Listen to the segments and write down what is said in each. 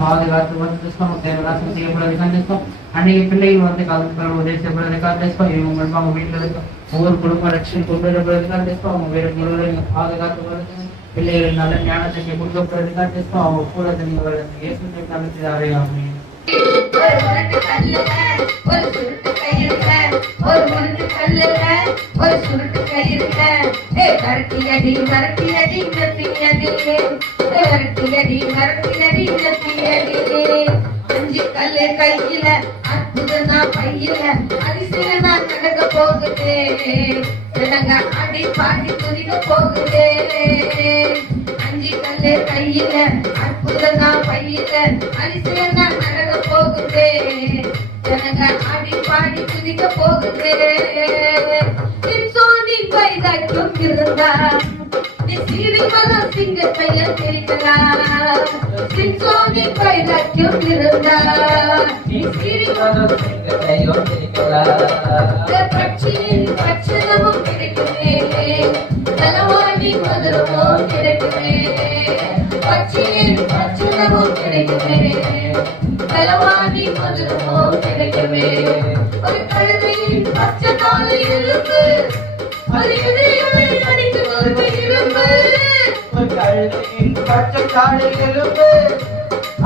பாதுகாத்து வந்து கிறிஸ்தவ தேவதாசம் செய்யப்படுறதை கண்டிப்போம். அன்னைக்கு பிள்ளைகள் வந்து கலந்து உதவி செய்யப்படுறதை கண்டிப்போம். இவங்க அவங்க வீட்டில் இருக்க ஒவ்வொரு குடும்ப ரட்சன் கொண்டு வரப்படுறது கண்டிப்போம். அவங்க வீடு முழுவதும் பாதுகாத்து வருது. பிள்ளைகள் நல்ல ஞானத்தை கொடுக்கப்படுறது கண்டிப்போம். அவங்க கூட நீங்கள் இயேசு காலத்தில் அமையும். ஒரு முழுத்து கல்லுல ஒரு சுருட்டு கயிறுல கரட்டியடி கரட்டியடி நப்பியடிலே கரட்டியடி கரட்டியடி நப்பியடிலே அஞ்சு கல்லு கையில அற்புதனா பையில அதிசயனா நடக்க போகுதே திடங்க ஆடி பாடி துதிக்க போகுதே அஞ்சு கல்லு கையில அற்புதனா பையில அதிசயனா நடக்க போகுதே ஜனங்க ஆடி பாடி துதிக்க போகுதே சோனி பைதாக்கும் இருந்தா சீரி மனம் சிங்கத்தைய தெரிக்கலாம் சோனி பைதாக்கும் இருந்தா சீரி மனம் சிங்கத்தையோ தெரிக்கலாம் பட்சியின் பட்சணமும் கிடைக்குமே தலவாணி மதுரமோ கிடைக்குமே பட்சியின் பட்சணமும் கிடைக்குமே தலவாணி மதுரமோ கிடைக்குமே ஒரு கழுதையின் பச்சை காலை எலும்பு அது எதிரிகளை அடிக்கும் ஒரு இரும்பு ஒரு கழுதையின் பச்சை காலை எலும்பு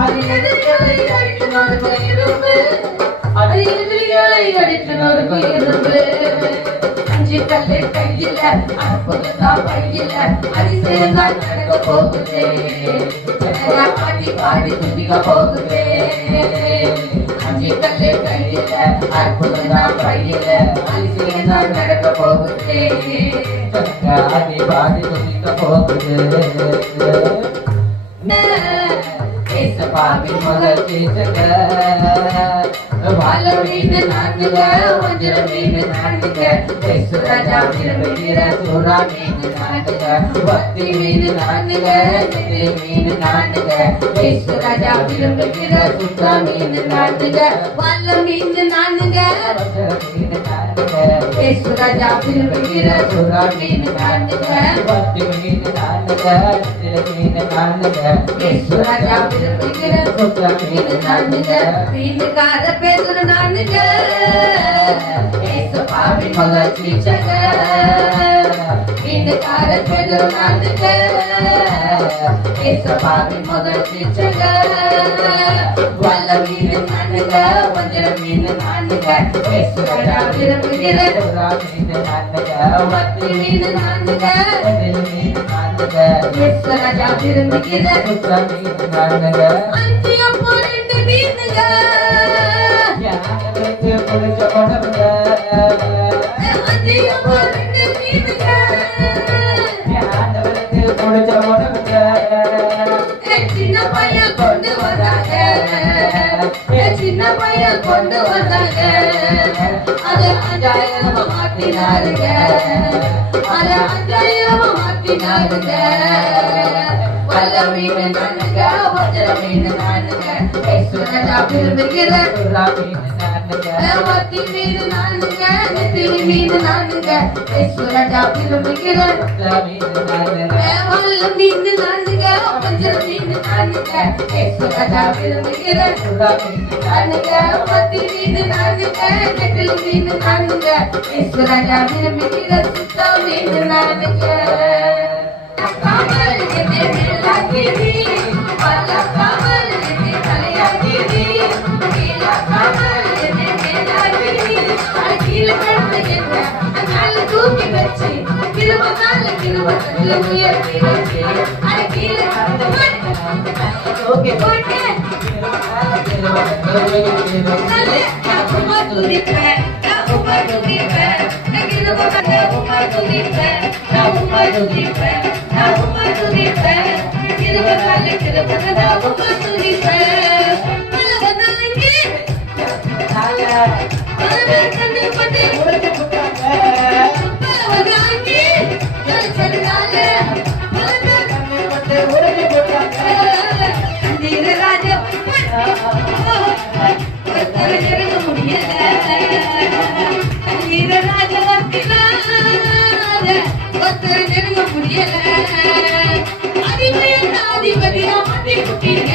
அது எதிரிகளை அடிக்கும் ஒரு இரும்பு அது எதிரிகளை அடிக்கும் ஒரு இரும்பு அஞ்சு கல்லு கையில அற்புதமா பையில அதிசயமா நடக்க போகுதே பாடி பாடி துதிக்க போகுதே அஞ்சு கல்லு கையில அற்புதமா பையில அதிசயமா நடக்க போகுதே பாடி பாடி துதிக்க போகுதே பாவி மகள் கேசக வாழ மீன் நான்குக வஞ்சிர மீன் நான்குக ராஜா விரும்புகிற சூறா மீன் நான்குக பக்தி மீன் நான்குக மீன் நான்குக ராஜா விரும்புகிற சுற்றா மீன் நான்குக வாழ மீன் நான்குக மீன் நான்குக ராஜா விரும்புகிற சூறா மீன் நான்குக பக்தி மீன் நான்குக மீன் நான்குக ராஜா விரும்புகிற சுற்றா மீன் நான்குக மீனுக்கார பேசுற நானுங்க பாவி மகள் கீச்சக மீனுக்கார பேசுற நானுங்க பாவி மகள் கீச்சக வல்ல மீன் நானுங்க வஞ்சிர மீன் நானுங்க பேசுறா விரும்புகிற மீன் நானுங்க வத்தி மீன் நானுங்க மீன் நானுங்க பேசுறா விரும்புகிற மீன் நானுங்க அஞ்சியம் போட்டு மீனுங்க புடிச்ச உடம்புங்க அஞ்சியம் போட்டு மீனுங்க புடிச்ச உடம்புங்க சின்ன பையன் கொண்டு வந்தாங்க சின்ன பையன் கொண்டு வந்தாங்க அது 5000 மாத்தினாருங்க அது 5000 மாத்தினாருங்க வல்ல மீன் நானுங்க வஜ்ர மீன் நானுங்க சுரஜா விரும்புகிற வத்தி மீன் நானுங்க நெத்திலி மீன் நானுங்க சுரஜா விரும்புகிற வல்ல மீன் நானுங்க வஜ்ர மீன் நானுங்க சுரஜா விரும்புகிற நானுங்க வத்தி மீன் நானுங்க நெத்திலி மீன் நானுங்க சுரஜா விரும்புகிற சுத்தா மீன் நானுங்க காமல் என்னை மேலாக்கிடி பல காமல் என்னை தலையாக்கிடி கீழ காமல் என்னை மேலாக்கிடி கீழே கிடந்து என்ன நல்ல தூக்கி வச்சு கிருப உயர்த்தி வச்சு அது கீழே ஓகே போட்டு துதிப்பேன் முடியல அதிபதியா மாட்டி குட்டிங்க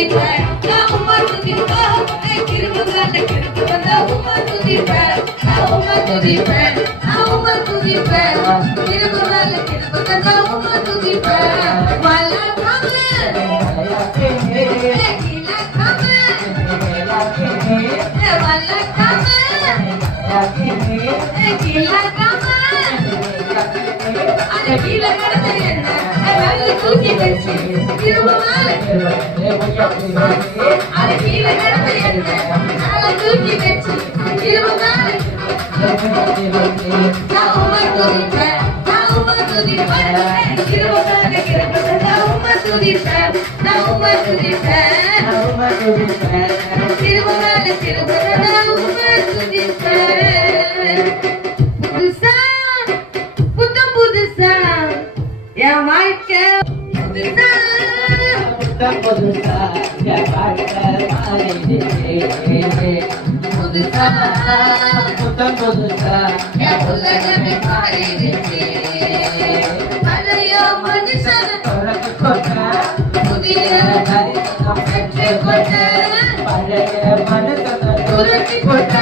துதிப்பேன் நான் உம்மை துதிப்பேன் கிருபையால கிருபை வந்தா உம்மை துதிப்பேன் நான் உம்மை துதிப்பேன் நான் உம்மை துதிப்பேன் கிருபையால கிருபை வந்தா உம்மை துதிப்பேன் வல்லகாமே கிலகாமே வல்லகாமே கிலகாமே அந்த கீழ கடந்து என்ன மேல தூக்கி வச்சு திரும்பமால அந்த கீழ கடந்து என்ன மேல தூக்கி வச்சு திரும்பமால நான் உம்மை துதிப்பேன் நான் உம்மை துதிப்பேன் திரும்பமால கிருபை நான் உம்மை துதிப்பேன் நான் உம்மை துதிப்பேன் திரும்பமால கிருபை நான் உம்மை துதிப்பேன் புதுசா என் வாழ்க்கை புதுசா என் உலகமே மாறிடுச்சு பழைய மனுஷன் புதிய பெற்று கொண்ட துரத்தி கொண்ட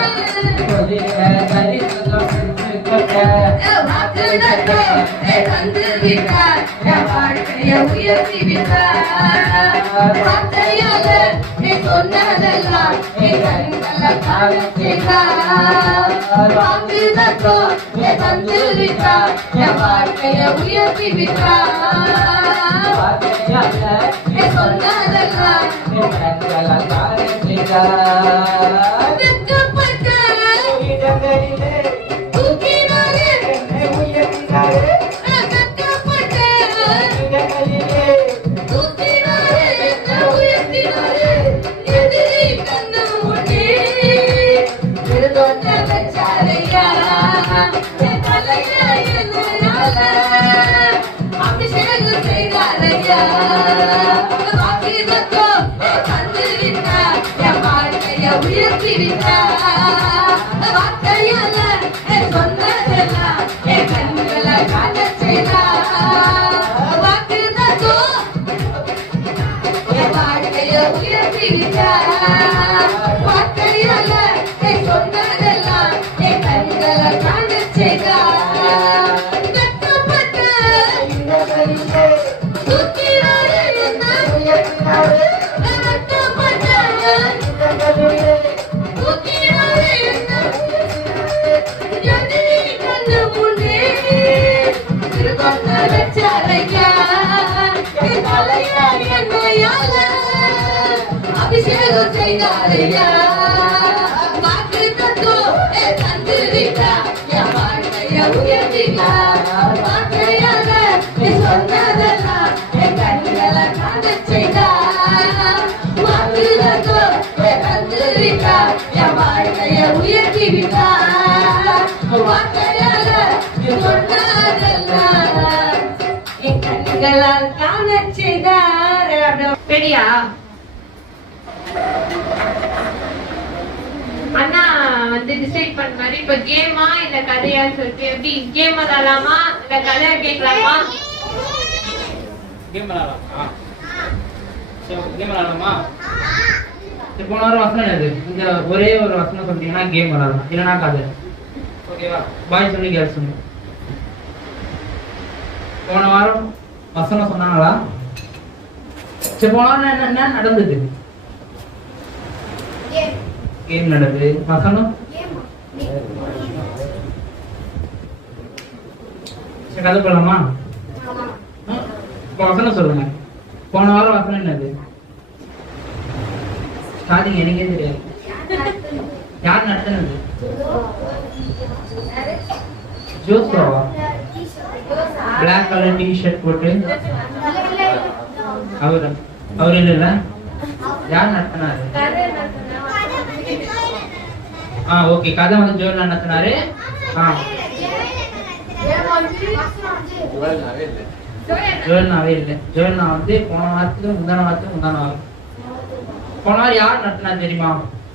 உயர்த்தி விட்டார் வார்த்தையால நீ சொன்னதெல்லாம் நீ கண்களை காண வாக்குதத்தோ நீ தந்து விட்டார் என் வாழ்க்கையை உயர்த்தி விட்டார் வார்த்தையால நீ சொன்னதெல்லாம் நீ கண்களை காண வெட்கப்பட்ட இடங்களிலே தூக்கினாரே உயர்த்தினாரே அபிஷேகம் செய்தாரையா வாக்கிதத்தோ தந்து விட்டார் என் வாழ்க்கையை உயர்த்தி விட்டார் வார்த்தையால சொன்னதெல்லாம் என் கண்களை காண செய்தார் வாக்கிதத்தோ என் வாழ்க்கையை உயர்த்தி விட்டார் வார்த்தையால சொன்னதெல்லாம் என் கண்களை காண செய்தார் அபிஷேகம் செய்தாரையா வாக்குதத்தோ தந்து விட்டார் என் வாழ்க்கையை உயர்த்தினார் வார்த்தையால சொன்னதெல்லாம் என் கண்களை காண செய்தார் வாக்குதத்தோ தந்து விட்டார் என் வாழ்க்கையை உயர்த்தி விட்டார் வார்த்தையால சொன்னதெல்லாம் என் கண்களால் காண செய்தார். பெரியா அண்ணா வந்து டிசைட் பண்ணாரு இப்ப கேமா இல்ல கதையா சொல்லிட்டு எப்படி கேம் விளையாடலாமா இல்ல கதையா கேட்கலாமா? கேம் விளையாடலாம். கேம் விளையாடலாமா? போன வாரம் வசனம் எது? இந்த ஒரே ஒரு வசனம் சொல்லிட்டீங்கன்னா கேம் விளையாடலாம், இல்லைன்னா கதை. ஓகேவா? பாய் சொல்லி கேர்ள் சொல்லி. போன வாரம் வசனம் சொன்னாங்களா? சரி, போன வாரம் என்ன நடந்தது? கேம் நடக்குது. வசனம் கதை போலாமா? வசனம் சொல்லுங்க. போன வாரம் வசனம் என்னது? ஸ்டார்டிங் எனக்கே தெரியாது. யார் நடத்தினது? ஜோஸ்வாவா? பிளாக் கலர் டி ஷர்ட் போட்டு அவர் இல்ல, யார் நடத்தினாரு? ஓகே, கதை வந்து ஜோல் நடத்தினாரு. ஜோல்னாவே இல்லை. ஜோல்னா வந்து போன வாரத்துக்கு முந்தான வாரம் போன வாரம் யார் நடத்தினா தெரியுமா?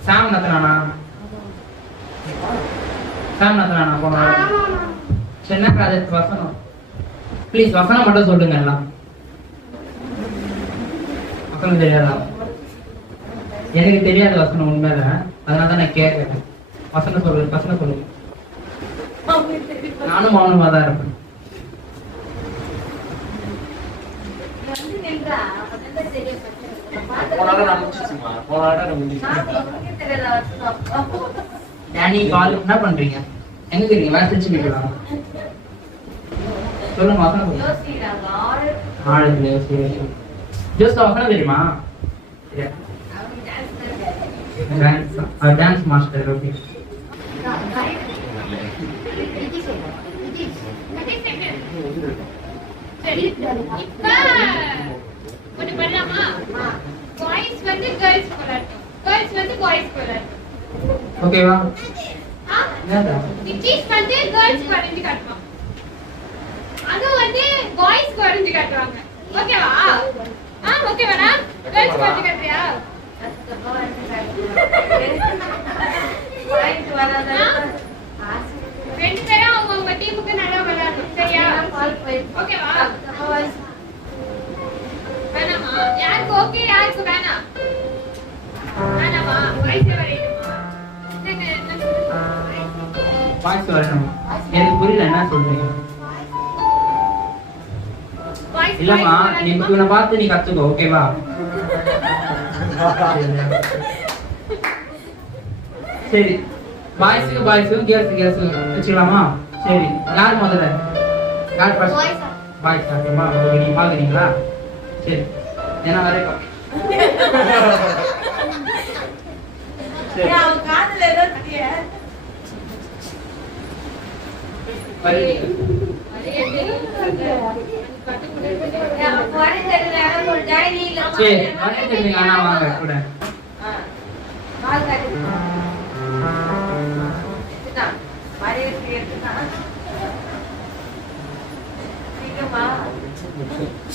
சாம் நடத்தினானா? போன வாரம் சின்ன கதை. வசனம் ப்ளீஸ், வசனம் மட்டும் சொல்லுங்க. எல்லாம் வசனம் தெரியாதா? எனக்கு தெரியாத வசனம் உண்மைதான், அதனால தான் நான் கேட்கிறேன். வசனம் சொல்லுங்க. நானும் மௌனமா தான் இருப்பேன். டேனி கால் என்ன பண்றீங்க? எங்க இருக்கீங்க? வேலை செஞ்சு நிக்கலாம். சொல்லுங்க வசனம் சொல்லுங்க. ஜோஸ் வசனம் தெரியுமா? Dance master. ஓகே ஒண்ணு பண்ணலாமா? பாய்ஸ் வந்து கேர்ள்ஸ் போராட்டம், கேர்ள்ஸ் வந்து பாய்ஸ் போராட்டம். ஓகேவா? என்னடா நிச்சீஸ் வந்து கேர்ள்ஸ் வரைஞ்சு காட்டுவாங்க, அது வந்து பாய்ஸ் வரைஞ்சு காட்டுவாங்க. ஓகேவா? ஓகேவாடா? கேர்ள்ஸ் வரைஞ்சு காட்டுறியா? ரெண்டு பேரும் அவங்க டீமுக்கு நல்லா விளையாடணும். சரியா? ஓகேவா? வேணாமா? யாருக்கு ஓகே, யாருக்கு வேணாம்? வேணாமா? வயசு வரையணுமா? வாய்ஸ் வரணும். எனக்கு புரியல என்ன சொல்றீங்க. இல்லம்மா, நீ இவனை பார்த்து நீ கத்துக்கோ. ஓகேவா? சரி, பாய்ஸுக்கு பாய்ஸும் கேர்ள்ஸுக்கு கேர்ள்ஸும் வச்சுக்கலாமா? சரி, யார் முதல்ல? யார் ஃபர்ஸ்ட்? பாய்ஸ் ஆகுமா? ஓகே, நீ பாக்குறீங்களா? சரி, என்ன வரைக்கும்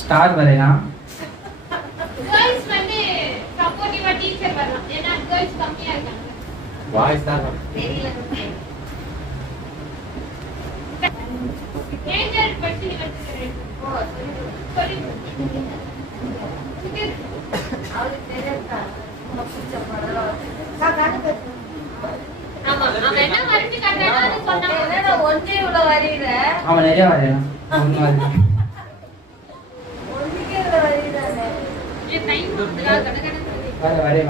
ஸ்டார் வரையலாம். கேர்ள்ஸ் வந்து சப்போர்ட்டிவா டீச்சர் வரலாம், ஏன்னா கேர்ள்ஸ் கம்மியா இருக்காங்க. வாய்ஸ் தான் ஏஞ்சல் பத்தி வந்து சொல்லி ஆமா, அவன் என்ன வரைஞ்சு காட்டுறானோ அது சொன்னா ஒன்றே இவ்வளவு வரையிற அவன் நிறைய வரையலாம். ஒன்றுக்கே இவ்வளவு வரையிறானே. ஏன் டைம் கொடுத்துடா கடகடன்னு வரைய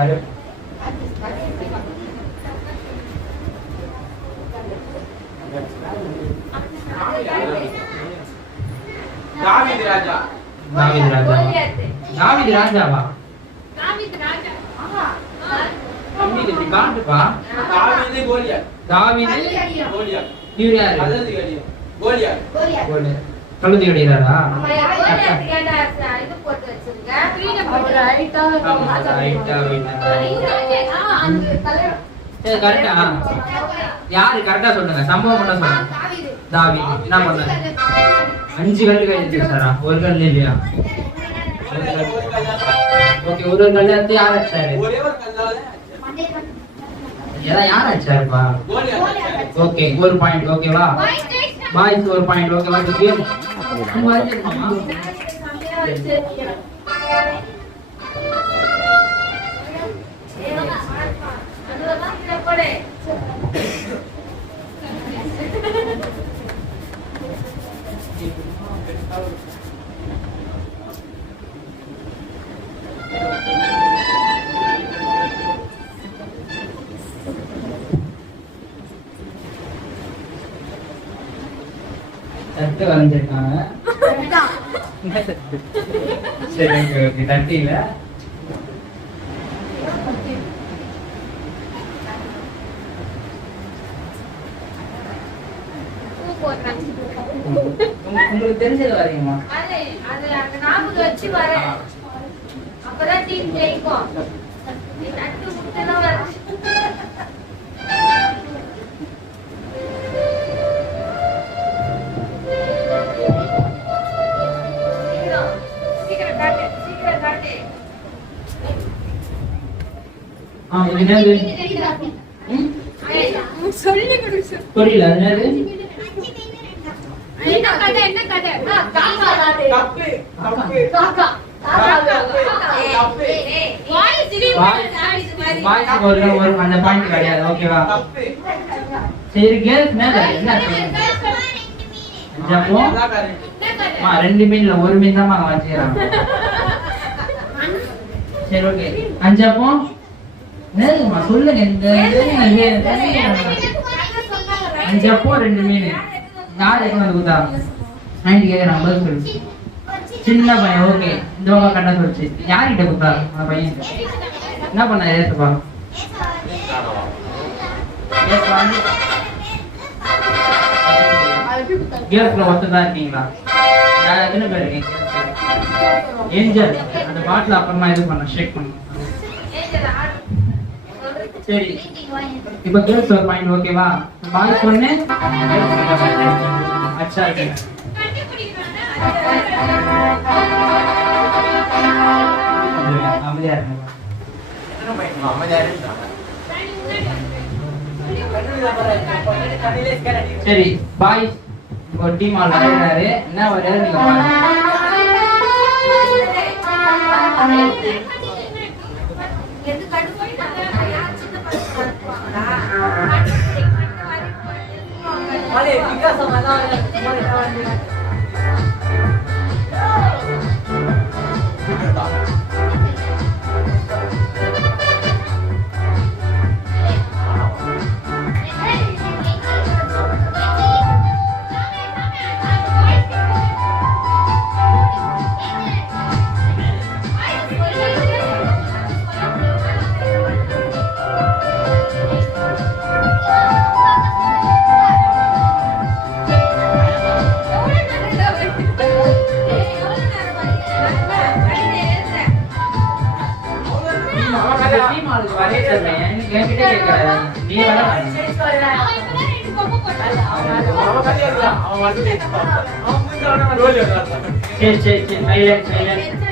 தாவீது ராஜா. தாவீது ராஜாவா? தாவீது ராஜா. இன்னைக்கு காட்டுப்பா. தாவீது கோலியாத். தாவீது கோலியாத். இவர் யாரு? அதது கோலியாத். கோலியாத். கோலியாத். கழுதி ஓடிறாரா? இது போட்டு வச்சிருங்க. ஒரு ரைட்டா கரெக்டா? யாரு கரெக்டா சொல்லுங்க, சம்பவம் பண்ண சொல்லுங்க. தாவீது என்ன பண்ணாரு? 5 கல்லு கைது சாரா, ஒரு கல்லு இல்லையா? ஓகே, ஒரு கல்லு எடுத்து யார் அடிச்சாரு? ஒரே ஒரு கல்லால யார் அடிச்சாருப்பா? கோலியாத். ஓகே, ஒரு பாயிண்ட். ஓகேவா? பாய்ஸ் ஒரு பாயிண்ட். ஓகேவா? கேம் தட்டு வரைஞ்சிருக்காங்க. சரி, ஓகே, தட்டு இல்ல. உங்களுக்கு தெரிஞ்சது வரீங்கம்மா? அது அந்த ஞாபகம் வச்சு வரேன், அப்பதான் டீம் ஜெயிக்கும். நீ நட்டு முட்டெல்லாம் வர சீக்கிரம் காட்டு, சீக்கிரம் காட்டு. இது என்னது? சொல்லி கொடு. புரியல, அது என்னது? என்ன கதை, என்ன கதை? காக்கா காட்டு. கப்பு. கப்பு. காக்கா கப்பு. காக்கா. Voice voice. பாய்ஸ் ஒரு அந்த பாயிண்ட் கிடையாது ஓகேவா தப்பு. சரி கேர்ள்ஸ் மேல என்ன அப்போ அதான் correct. மா 2 மீன்ல 1 மீன் தான் வச்சிராங்க சரி ஓகே 5 அப்போ நேருமா சொல்லுங்க இந்த 5 அப்போ 2 மீன் யார் எடுத்து கொடுத்தா ஆண்டி கேக்குறாங்க பதில் சொல்லு சின்ன பையன் ஓகே இந்த பக்கம் கண்ணா சொல்லுச்சு யார்கிட்ட கொடுத்தா அந்த பையன் என்ன பண்ண ஏசுப்பா கேர்ள்ஸ்ல ஒருத்தர் தான் இருக்கீங்களா யார் எத்தனை பேர் இருக்கீங்க ஏஞ்சல் அந்த பாட்டில் அப்புறமா இது பண்ண ஷேக் பண்ண சரி இப்போ கேர்ள்ஸ் ஒரு பாயிண்ட் ஓகேவா பாய்ஸ் ஒண்ணு அச்சா இருக்கு அமைதியா இருங்க சரி பாய்ஸ் ஒரு டீம் ஆள் விளையாடுறாரு என்ன விளையாடு நீங்க டீம் ஆளுக்கு வரைய சொல்றேன் என்கிட்ட கேட்கறாரு நீ வர சரி சரி சரி சைலண்ட் சைலண்ட்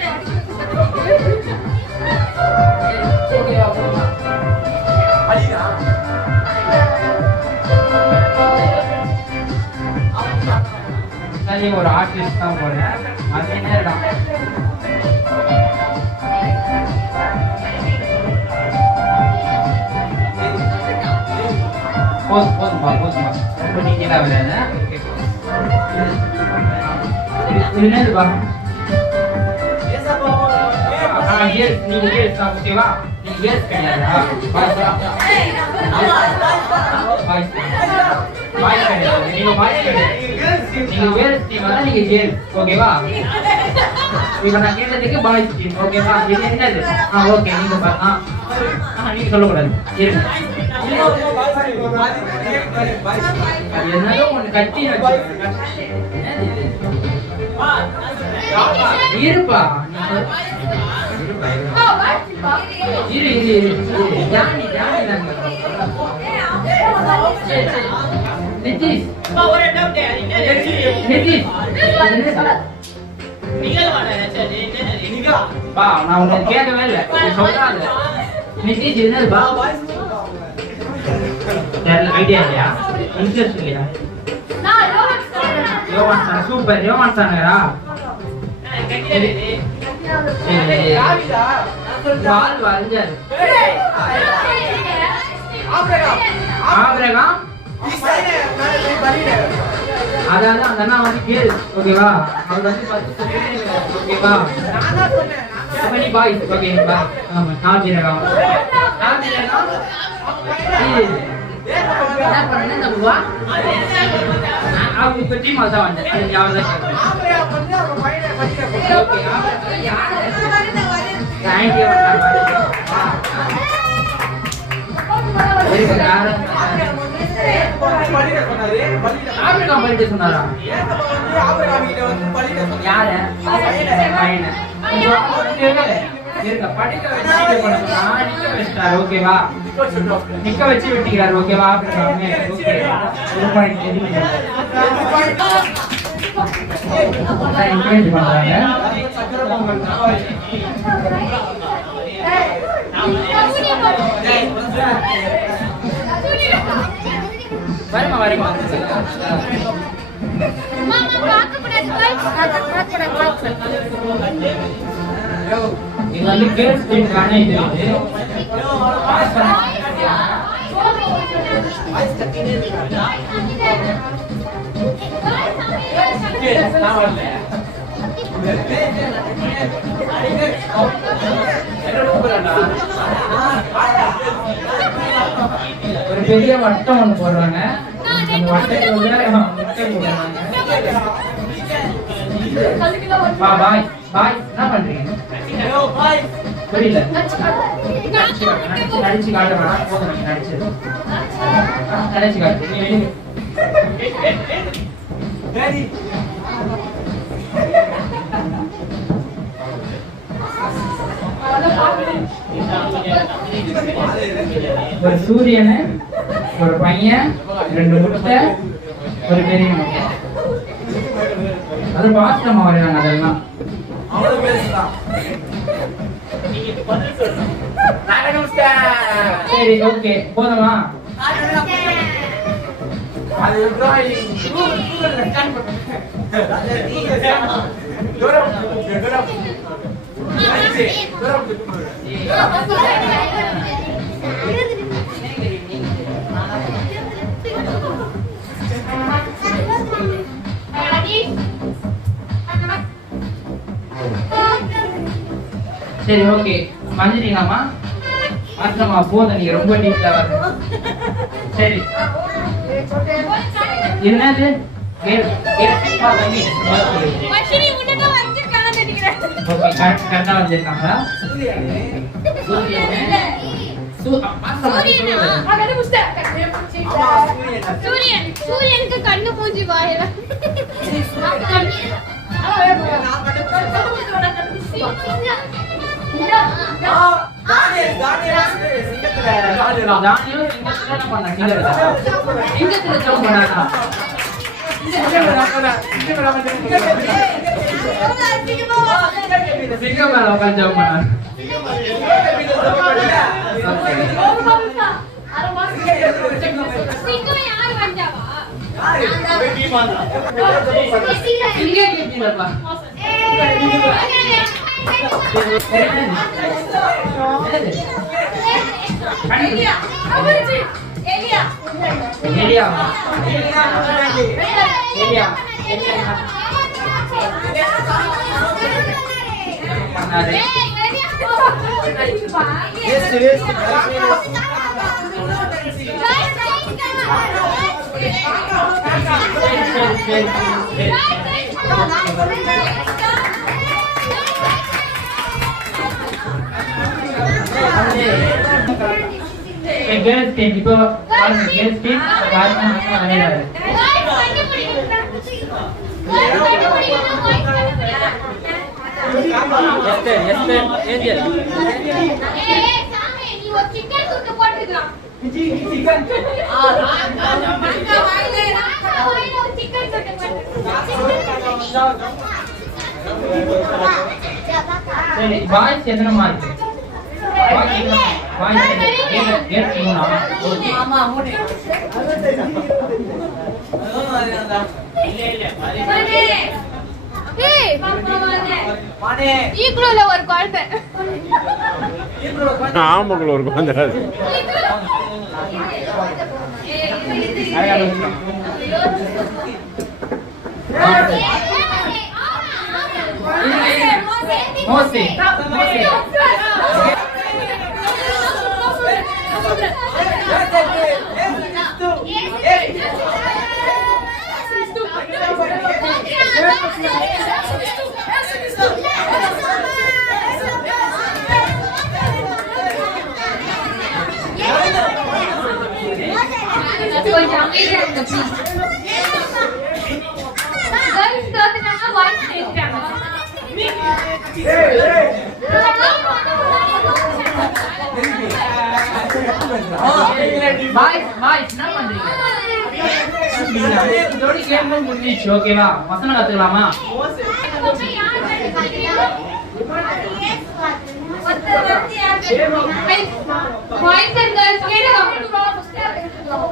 சரி ஒரு ஆர்டிஸ்ட் தான் போல அது நேரம் போதுமா ரொம்ப நீங்களா விளையாட இது என்னதுப்பா நீங்க கேர்ள்ஸ் தான் ஓகேவா நீங்க கேர்ள்ஸ் கிடையாதா பாய்ஸ் கிடையாது நீங்க பாய்ஸ் கிடையாது நீங்க கேர்ள்ஸ் டீம் தான் நீங்க கேர்ள்ஸ் ஓகேவா இப்போ நான் கேட்டதுக்கு பாய்ஸ் டீம் ஓகேவா இது என்னது ஓகே நீங்க நீங்க சொல்லக்கூடாது இருங்க என்னதோ ஒண்ணு கட்டி இருப்பா இரு இரு இரு ஜானி ஜானி நிதிஷ் நிதிஷ் பா நான் உனக்கு கேட்கவே இல்லை சொல்றாங்க நிதிஷ் என்னதுப்பா ஐடியா இல்லையா இன்ட்ரெஸ்ட் இல்லையா யோவான் சார் சூப்பர் யோவான் சாரா பால் வரைஞ்சாரு ஆபிரகாம் அதாவது அந்த அண்ணா வந்து கேள் ஓகேவா அவர் வந்து 10 ஓகேவா அப்படி பாய் ஓகேவா ஆமா ஆபிரகாம் ஆபிரகாம் என்ன பண்ணு தம்புவா அவங்க டீம் ஆல்சா வந்து அது யாவதா ஓகே யார் தேங்க் யூ ஆபிரகாம் பலிட்ட சொன்னாரா யாரு இருங்க படிக்க வச்சு ஓகேவா நிக்க வச்சு விட்டுக்கிறாரு ஓகேவா ஆபிரகாமே ஓகே ஒரு பாயிண்ட் என்கரேஜ் பண்றாங்க வரமா வரமா மாமா பார்க்க கூடாது இது வந்து கேர்ள்ஸ் டீம் காண இது நான் வரல ஒரு பெரிய வட்டம் ஒண்ணு போடுறாங்க. அந்த வட்டத்துக்குள்ள முட்டை போடுறாங்க. பாய் பாய் என்ன பண்றீங்க? புரியல. நடிச்சு காட்ட வேணாம். போதும் நீங்க நடிச்சது. நடிச்சு காட்டு. நீ வெளியே. ஒரு சூரியனை, ஒரு பையன், 2 முட்டை, ஒரு பெரிய முட்டை. அது பாஸ்டமா வரையாங்க அதெல்லாம். சரி ஓகே போதுமா? சரி ஓகே மஞ்சிட்டீங்களாமா? மாற்றமா போதும், நீங்க ரொம்ப டீப்ல வரணும். சரி என்னது? கரெக்டா வச்சிருக்காங்களா? சூரியனுக்கு கண்ணு மூஞ்சி வாயில girls team இப்போ பாருங்க girls team பாருங்க விளையாடுறாங்க ஏஞ்சல் ஏய் சாமி நீ ஒரு சிக்கன் சுட்டு போட்டுக்கலாம் சிக்கன் வாயில ஒரு சிக்கன் சுட்டு போட்டுக்கலாம் சரி பாய்ஸ் எத்தனை மார்க்? ஈக்குள்ள ஒரு குழந்தை ஆமாக்குள்ள ஒரு குழந்தை மோசி ஓகேவா? வசனம் கத்துக்கலாமா?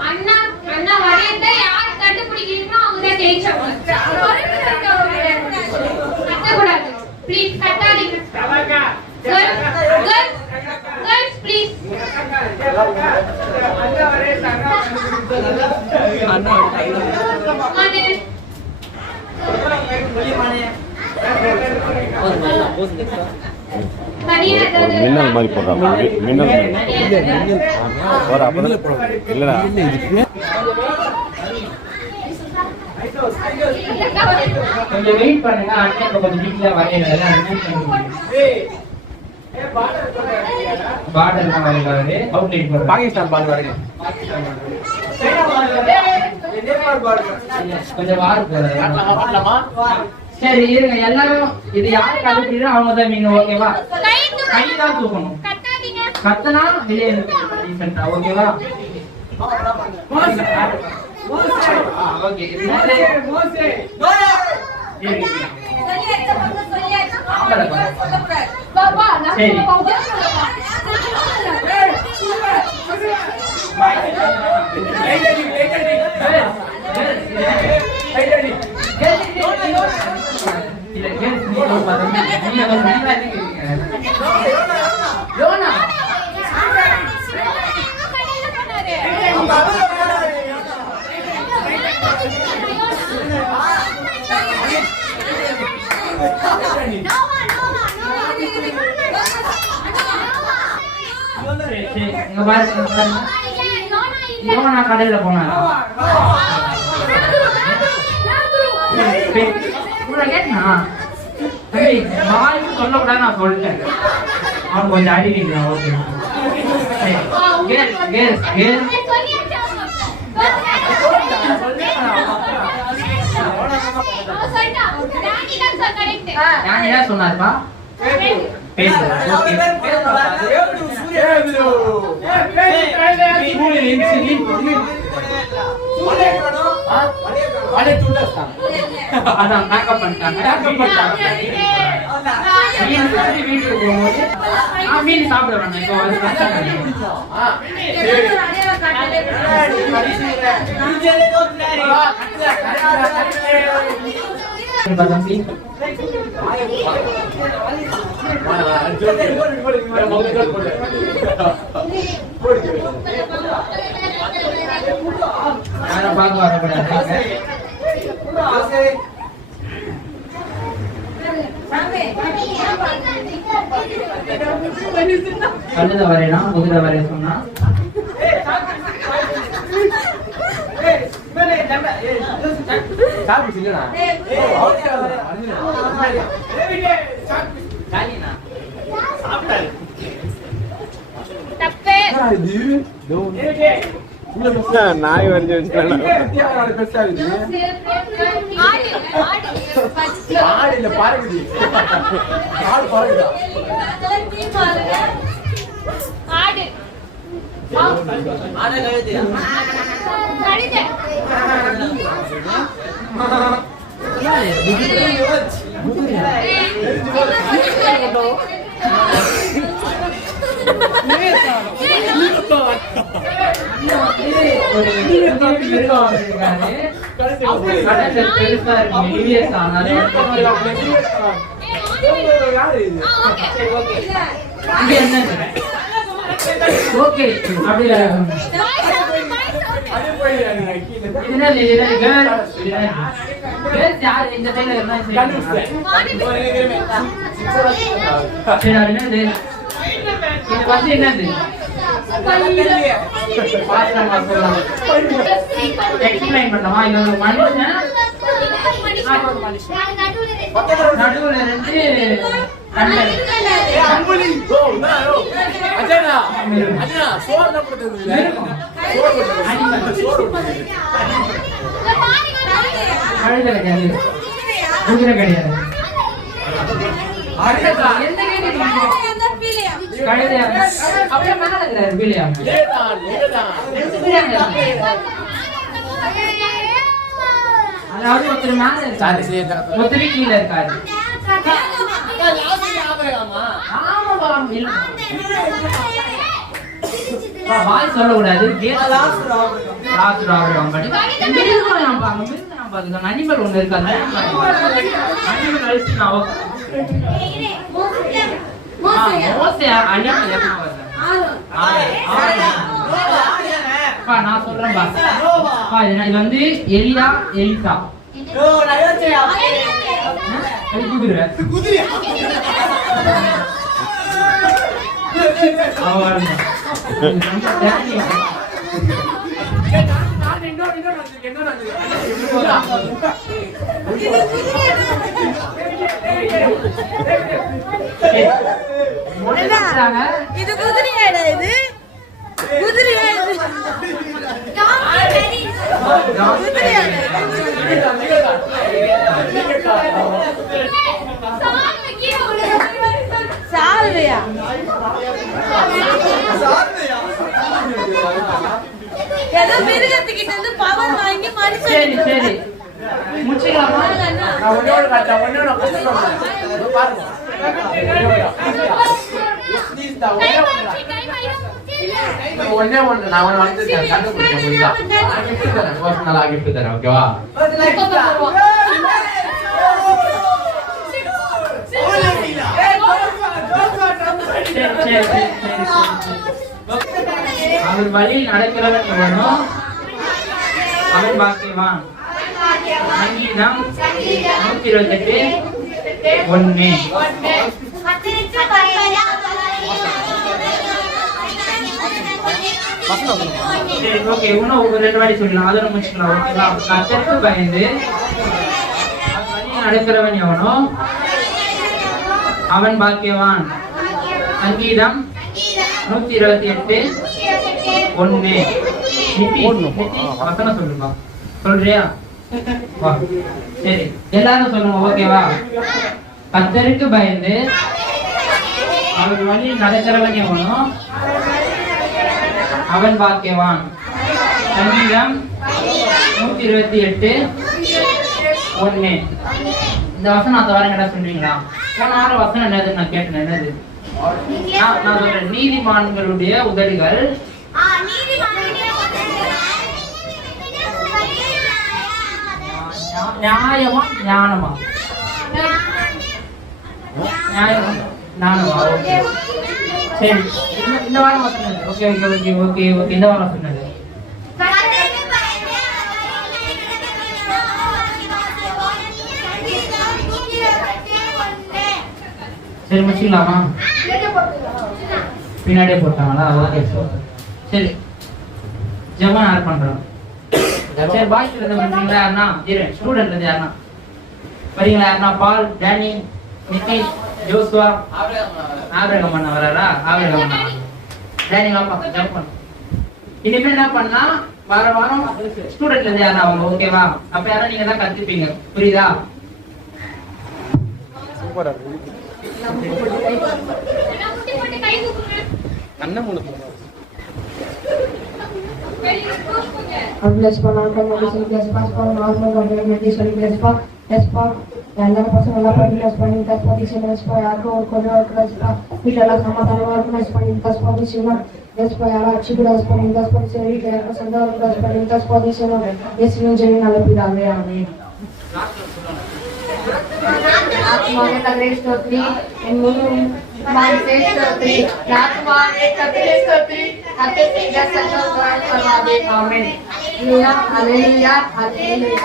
அண்ணா அண்ணா வரையத்தை யார் கண்டுபிடிக்கிறீங்களோ அவங்க தான் ஜெயிச்சவங்க. கட்டக்கூடாது ப்ளீஸ், கட்டாதீங்க. Girls please. தனியா ஒரு ஏதாவது மின்னல் மாதிரி போடுறாங்க. மின்னல் வர அப்பதான் இல்லடா. கொஞ்சம் வெயிட் பண்ணுங்க. அண்ணன் இப்ப கொஞ்சம் வீட்டுல வரையல பார்டர் தான் வரையறாரு. அவுட்லைன் போடுறாரு. பாகிஸ்தான் பால் வரைக்கும் கொஞ்சம் வார் போறாரு. சரி இருங்க எல்லாரும் இது யாரு கண்டுபிடிக்கிறோ அவங்க தான் நீங்க ஓகேவா? கை தான் தூக்கணும். கத்தாதீங்க. கத்தனா வெளியே ரீசெண்டா ஓகேவா? ஓகே பாபா நான் சரி. கடையில போனா சொல்லக்கூடாது நான் சொல்லிட்டேன். அவன் கொஞ்சம் அடிக்கிறான். ஓகே நான் என்ன சொன்னாருப்பா? அதான் மேக்கப் பண்ணிட்டாங்க. வீட்டுக்கு போகும்போது மீன் சாப்பிட வேணாம். இப்போ தம்பி யாரும் பார்க்க வரக்கூடாது. கழுத வரையலாம், குதிரை வரைய சொன்னா நாய் வரைஞ்சி வச்சுக்கலாம். ஓகே அப்படி என்னது எக்ஸ்பிளைன் பண்ணவா? இது ஒரு மனுஷன் நடுவுல இருந்து கழுத கிடையாது, குதிரை கிடையாது. அப்படியே மேல இருக்கிறாரு பிள்ளையாம். அதாவது ஒருத்தர் மேல இருக்காரு, ஒருத்தர் கீழே இருக்காரு. வாய் சொல்லக்கூடாது. அனிமல் ஒண்ணு இருக்காது. நான் சொல்றேன் இது வந்து எலியா எலிசா குதிரை இது குதிரையாடா இது குதிரையா இது சால்வையா ஏதோ மிருகத்துக்கிட்ட இருந்து பவர் வாங்கி சரி சரி முடிச்சுக்கலாமா? நான் ஒன்னோட காட்டுறேன், ஒன்னோட கஷ்டம் பாருங்க. ஒன்னே ஒன்று நான் ஒன்று வந்து கண்டுபிடிக்க முடியுதா? நல்லா கிஃப்ட் தரேன், ஓகேவா? அவன் வழியில் நடக்கிறவன் எவனோ அவன் பாக்கியவான். சங்கீதம் 128:1. சரி, ஓகே, இன்னும் ஒரு 2 வாட்டி சொல்லலாம், அதை முடிச்சுக்கலாம், ஓகேவா? கர்த்தருக்கு பயந்து அவன் வழியில் நடக்கிறவன் எவனோ அவன் பாக்கியவான். சங்கீதம் 128:1. வசனம் சொல்லுப்பா. சொல்றியா? வா. சரி, எல்லாரும் சொல்லுங்க, ஓகேவா? கர்த்தருக்கு பயந்து அவன் வழியில் நடக்கிறவன் எவனோ அவன் பாக்கியவான். சங்கீதம் 128:1. இந்த வசனம் அந்த வாரம் என்ன சொல்றீங்களா? போன வாரம் வசனம் என்னது நான் கேட்டேன், என்னது? நான் சொல்றேன், நீதிமான்களுடைய உதடுகள் நியாயமா ஞானமா? நியாயமா ஞானமா? ஓகே சரி, இந்த வாரம் வசனம் okay okay okay okay okay இந்த வாரம் சொன்னது சரி முடிச்சுக்கலாமா? பின்னாடியே போட்டாங்களா? அதான் கேட்கும். சரி, ஜெபம் யார் பண்றோம்? சரி, பாய்ஸ் இருந்து பண்றீங்களா? யாருன்னா ஸ்டூடெண்ட் இருந்து யாருன்னா வரீங்களா? யாருன்னா பால், டேனி, நிதிஷ், ஜோசுவா, ஆபிரகாம் அண்ணா வராரா? ஆபிரகாம் அண்ணா டேனி வாப்பா, ஜம்ப் பண்ணு. இனிமேல் என்ன பண்ணா வார வாரம் ஸ்டூடெண்ட்ல இருந்து யாரா அவங்க, ஓகேவா? அப்ப யாரும் நீங்க தான் கத்துப்பீங்க, புரியுதா? Bless for our conversation, bless for normal organization, bless for எல்லா பசங்க எல்லாம் பண்ணி bless பண்ணி bless for this bless for யாருக்கும் ஒரு கொஞ்சம் bless for வீட்டெல்லாம் சமாதானமா bless பண்ணி bless for this bless for யாரா அச்சு bless பண்ணி bless for this வீட்டுல யாருக்கும் சந்தோஷம் bless பண்ணி bless for this இயேசுவின் ஜெயம் நல்ல பிதாவே ஆமென். ஆத்மாவே கர்த்தரை ஸ்தோத்திரி, என் முழு மனசே ஸ்தோத்திரி, ஆத்மாவே கர்த்தரை ஸ்தோத்திரி, கர்த்தர் செய்த சகல உபகாரங்களுக்காக ஆமென். ஹalleluya ஹalleluya ஹalleluya.